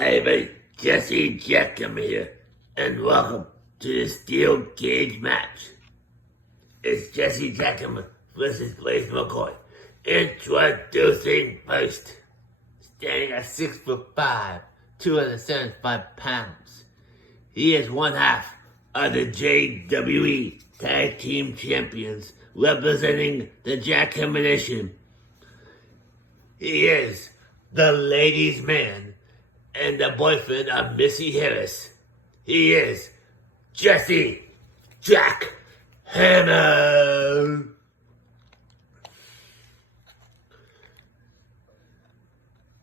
Hey, mate, Jesse Jackhammer here, and welcome to the Steel Cage match. It's Jesse Jackhammer versus Blaise McCoy. Introducing first, standing at 6'5", 275 pounds. He is one half of the JWE Tag Team Champions, representing the Jackhammer Nation. He is the ladies' man and the boyfriend of Missy Harris. He is Jesse Jackhammer.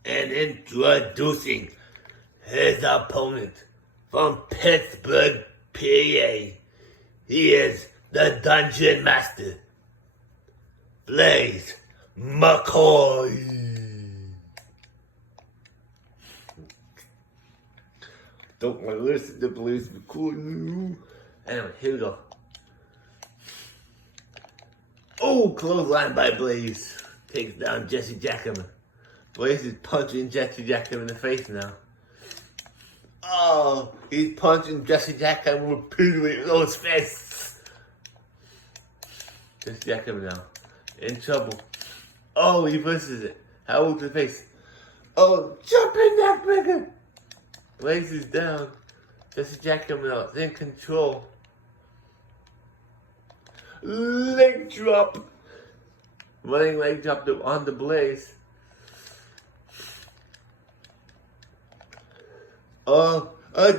And introducing his opponent from Pittsburgh, PA. He is the Dungeon Master, Blaise McCoy. Don't want to listen to Blaise McCoy. Anyway, here we go. Oh, clothesline by Blaise. Takes down Jesse Jackhammer. Blaise is punching Jesse Jackhammer in the face now. Oh, he's punching Jesse Jackhammer repeatedly in those fists. Jesse Jackhammer now. In trouble. Oh, he misses it. How old the face? Oh, jumping neckbreaker. Blaise is down. Jesse Jackhammer is in control. Leg drop. Running leg drop on the Blaise. Oh, a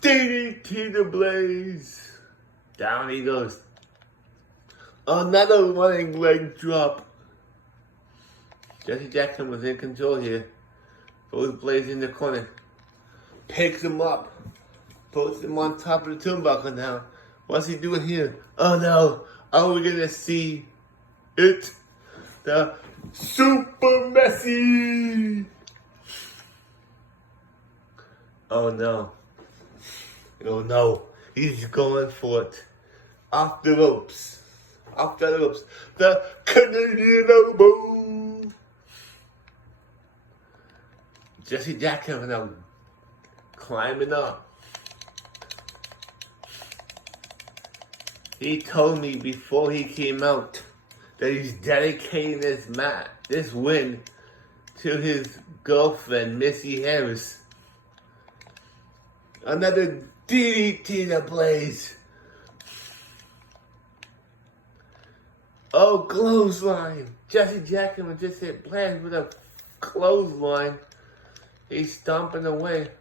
DDT to Blaise. Down he goes. Another running leg drop. Jesse Jackhammer was in control here. Throws Blaise in the corner. Picks him up. Puts him on top of the turnbuckle now. What's he doing here? Oh no. Are we gonna see it? The Super Messy. Oh no. Oh no. He's going for it. Off the ropes. Off the ropes. The Canadian elbow. Jesse Jackhammer now climbing up. He told me before he came out that he's dedicating this win to his girlfriend, Missy Harris. Another DDT to Blaise. Oh, clothesline. Jesse Jackhammer just hit Blaise with a clothesline. He's stomping away.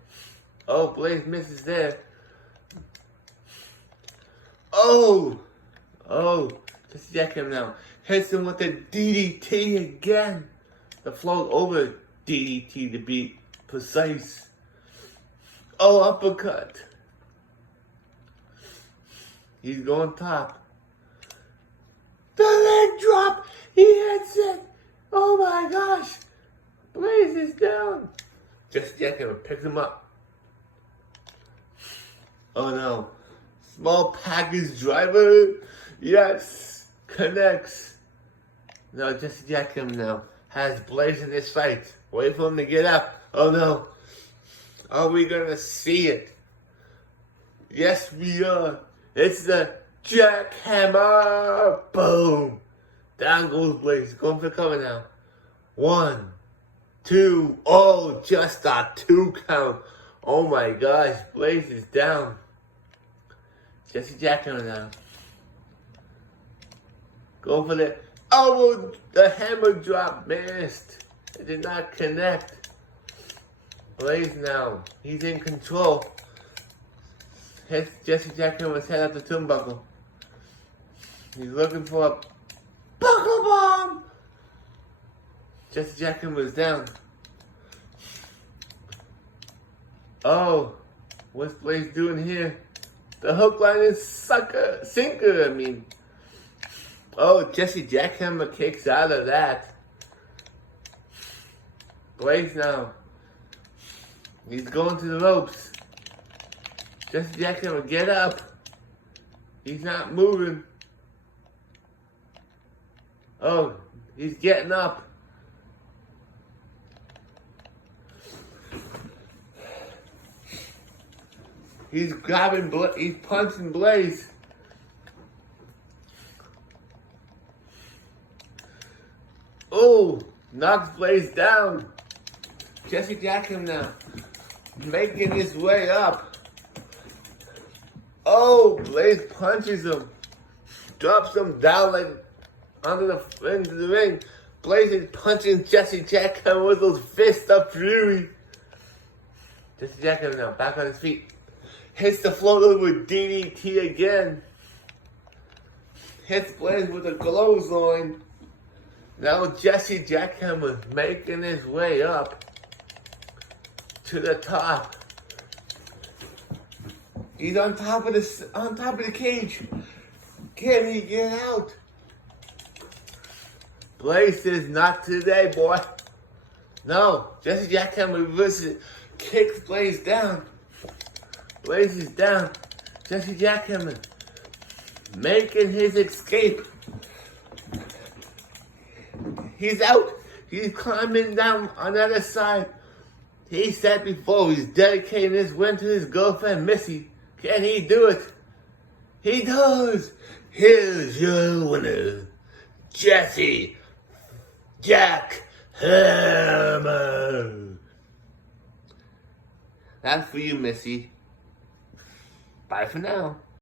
Oh, Blaise misses there. Oh, Jesse Jackhammer now hits him with a DDT again. The float over DDT to be precise. Oh, uppercut. He's going top. The leg drop. He hits it. Oh my gosh. Blaise is down. Jesse Jackhammer picks him up. Oh no. Small package driver. Yes. Connects. No, Jesse Jackhammer now has Blaise in his fight. Wait for him to get up. Oh no. Are we gonna see it? Yes, we are. It's the Jackhammer. Boom. Down goes Blaise. Going for the cover now. 1, 2. Oh, just a 2 count. Oh my gosh. Blaise is down. Jesse Jackhammer now. Go for the elbow. The hammer drop missed. It did not connect. Blaise now. He's in control. Hits Jesse Jackhammer's head at the turnbuckle. He's looking for a buckle bomb. Jesse Jackhammer is down. Oh, what's Blaise doing here? The hook line is sinker, I mean. Oh, Jesse Jackhammer kicks out of that. Blaise now. He's going to the ropes. Jesse Jackhammer, get up. He's not moving. Oh, he's getting up. He's grabbing, he's punching Blaise. Oh, knocks Blaise down. Jesse Jackhammer now, making his way up. Oh, Blaise punches him. Drops him down like under the end of the ring. Blaise is punching Jesse Jackhammer with those fists of fury. Jesse Jackhammer now, back on his feet. Hits the floor with DDT again. Hits Blaise with a clothesline. Now Jesse Jackhammer making his way up to the top. He's on top of the cage. Can he get out? Blaise says, not today, boy. No, Jesse Jackhammer reverses, kicks Blaise down. Blaise is down. Jesse Jackhammer making his escape. He's out. He's climbing down on the other side. He said before he's dedicating his win to his girlfriend, Missy. Can he do it? He does. Here's your winner, Jesse Jackhammer. That's for you, Missy. Bye for now.